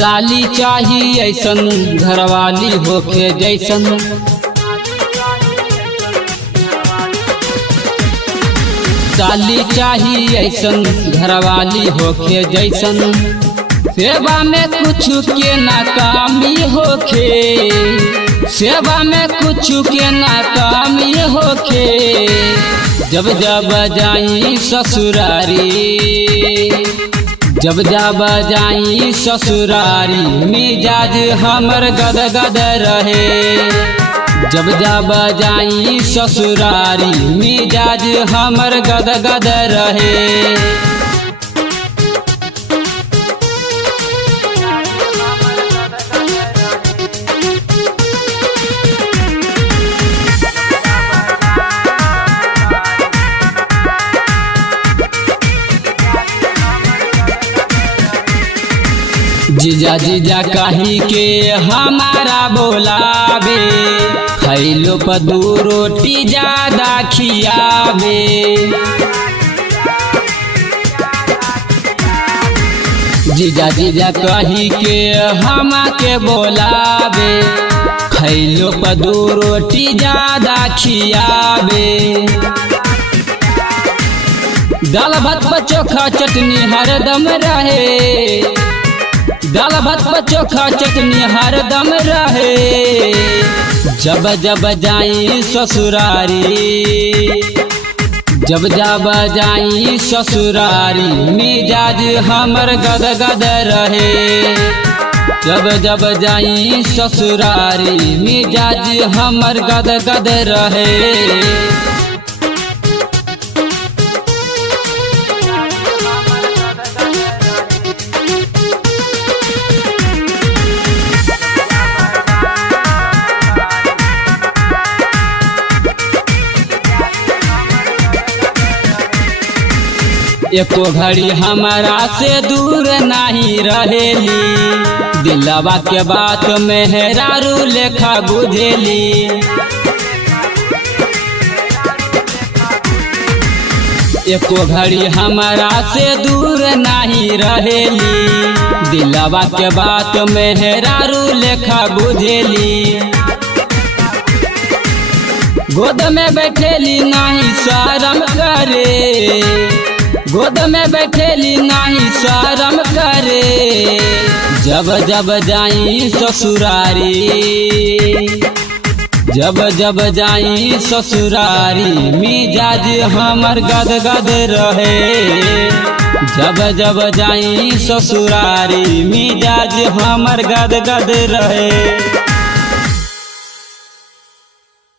साली चाही ऐसन घरवाली होके जैसन, साली चाही ऐसन घरवाली होके जैसन, सेवा में कुछ के नाकामी होखे, सेवा में कुछ के नाकामी होखे। जब जब जाई ससुरारी, जब जब जाई ससुरारी, मिजाज हमर गदगद रहे। जब जब जाई ससुरारी, मिजाज हमर गदगद रहे। जीजा जीजा कही के हमारा बोलावे, खैलो पर 2 रोटी ज्यादा खियावे। जीजा जीजा कही के हमा के बोलावे, खैलो पर 2 रोटी ज्यादा खियावे। दाल भात पर चोखा चटनी हरदम रहे, दाल भात पर चोखा चटनी हरदम रहे। जब जब जाई ससुरारी, जब जब जाई ससुरारी, मिजाज हमर गदगद रहे। जब जब जाई ससुरारी, मिजाज हमर गदगद रहे। एको घड़ी हमारा से दूर नहीं रहेली, दिलवा के बात मेहरारू लेखा बुझेली। एको घड़ी हमारा से दूर नहीं रहेली, दिलवा के बात मेहरारू लेखा बुझेली। गोद में बैठेली नहीं शरम करे, गोद में बैठेली नहीं शरम करे। जब जब जाई ससुरारी, जब जब जाई ससुरारी, मिजाज हमर गदगद रहे। जब जब जाई ससुरारी, मिजाज हमर गदगद रहे।